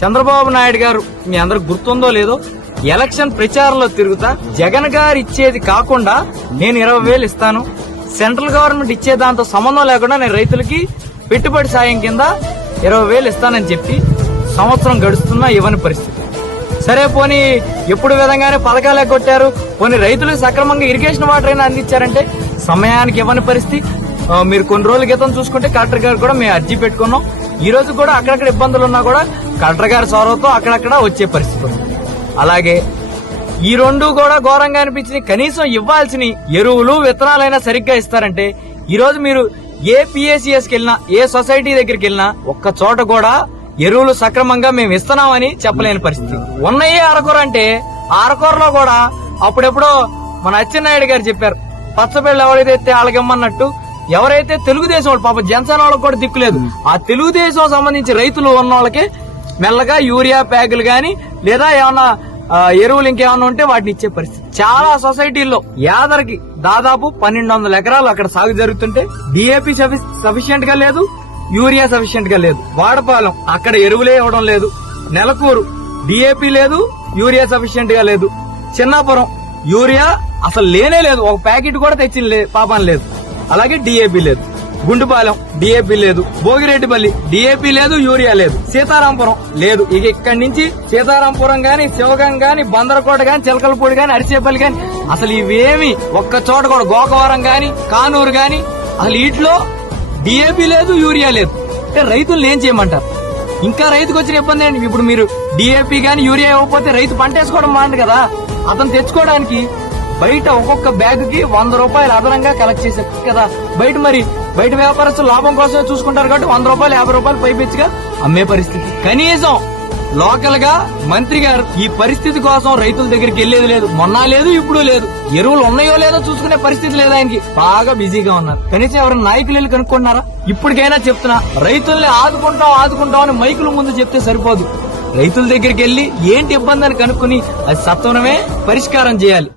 చంద్రబాబు నాయుడు గారు మీ అందరు గుర్తుందో లేదో ఎలక్షన్ ప్రచారంలో తిరుగుతా జగన్ గారు ఇచ్చేది కాకుండా నేను ఇరవై వేలు ఇస్తాను. సెంట్రల్ గవర్నమెంట్ ఇచ్చే దాంతో సంబంధం లేకుండా నేను రైతులకి పెట్టుబడి సాయం కింద ఇరవై వేలు ఇస్తానని చెప్పి సంవత్సరం గడుస్తున్నా ఇవ్వని పరిస్థితి. సరే పోనీ ఎప్పుడు విధంగానే పథకాలే కొట్టారు పోనీ రైతులకు సక్రమంగా ఇరిగేషన్ వాటర్ అయినా అందించారంటే సమయానికి ఇవ్వని పరిస్థితి. మీరు కొన్ని రోజుల క్రితం చూసుకుంటే కలెక్టర్ గారు కూడా మేము అర్జీ పెట్టుకున్నాం. ఈ రోజు కూడా అక్కడక్కడ ఇబ్బందులు ఉన్నా కూడా కలెక్టర్ సొరవతో అక్కడక్కడ వచ్చే పరిస్థితి ఉంది. అలాగే ఈ రెండు కూడా ఘోరంగా అనిపించింది కనీసం ఇవ్వాల్సిన ఎరువులు విత్తనాలైనా సరిగ్గా ఇస్తారంటే ఈ రోజు మీరు ఏ పిఎస్సిఎస్కి వెళ్ళినా ఏ సొసైటీ దగ్గరికి వెళ్ళినా ఒక్క చోట కూడా ఎరువులు సక్రమంగా మేము ఇస్తున్నామని చెప్పలేని పరిస్థితి. ఉన్నయే అరకూర అంటే ఆ అరకొరలో కూడా అప్పుడెప్పుడో మన అచ్చెన్నాయుడు గారు చెప్పారు పచ్చపిల్లలు ఎవరైతే వాళ్ళకిమ్మన్నట్టు ఎవరైతే తెలుగుదేశం వాళ్ళు పాప జనసేన వాళ్ళకి కూడా దిక్కులేదు ఆ తెలుగుదేశం సంబంధించి రైతులు ఉన్న వాళ్ళకి మెల్లగా యూరియా ప్యాకులు గాని లేదా ఏమన్నా ఎరువులు ఇంకేమన్నా ఉంటే వాటిని ఇచ్చే పరిస్థితి. చాలా సొసైటీల్లో యాదరికి దాదాపు పన్నెండు వందల ఎకరాలు అక్కడ సాగు జరుగుతుంటే డిఏపి సఫిషియెంట్గా లేదు యూరియా సఫిషియెంట్గా లేదు. వాడపాలెం అక్కడ ఎరువులే ఇవ్వడం లేదు. నెలకూరు డిఏపి లేదు యూరియా సఫిషియెంట్గా లేదు. చిన్నాపురం యూరియా అసలు లేనే లేదు. ఒక ప్యాకెట్ కూడా తెచ్చిన పాపం లేదు. అలాగే డిఏపి లేదు. గుండుపాలెం డీఏపీ లేదు. భోగిరెడ్డిపల్లి డీఏపీ లేదు యూరియా లేదు. సీతారాంపురం లేదు. ఇక ఇక్కడి నుంచి సీతారాంపురం గాని శివగం గాని బందరకోట గాని చిలకలపూడి గాని అరిచేపల్లి గాని అసలు ఇవేమి ఒక్క చోట కూడా గోకవరం గాని కానూరు గాని అసలు వీటిలో డీఏపీ లేదు యూరియా లేదు. అంటే రైతులు ఏం చేయమంటారు? ఇంకా రైతుకు వచ్చిన ఇబ్బంది ఏంటి? ఇప్పుడు మీరు డీఏపీ గాని యూరియా ఇవ్వకపోతే రైతు పంట వేసుకోవడం కదా. అతను తెచ్చుకోవడానికి బయట ఒక్కొక్క బ్యాగ్కి వంద రూపాయలు అదనంగా కలెక్ట్ చేశారు. కదా? బయట మరి బయట వ్యాపారస్తులు లాభం కోసమే చూసుకుంటారు కాబట్టి వంద రూపాయలు యాభై రూపాయలు పైపెచ్చిగా అమ్మే పరిస్థితి. కనీసం లోకల్గా మంత్రి గారు ఈ పరిస్థితి కోసం రైతుల దగ్గరికి వెళ్ళేది లేదు. మొన్న లేదు ఇప్పుడు లేదు. ఎరువులు ఉన్నాయో లేదో చూసుకునే పరిస్థితి లేదు ఆయనకి. బాగా బిజీగా ఉన్నారు. కనీసం ఎవరైనా నాయకులు వెళ్ళి కనుక్కున్నారా? ఇప్పటికైనా చెప్తున్నా రైతుల్ని ఆదుకుంటాం ఆదుకుంటాం అని మైకుల ముందు చెప్తే సరిపోదు. రైతుల దగ్గరికి వెళ్ళి ఏంటి ఇబ్బంది అని కనుక్కుని అది సత్వరమే పరిష్కారం చేయాలి.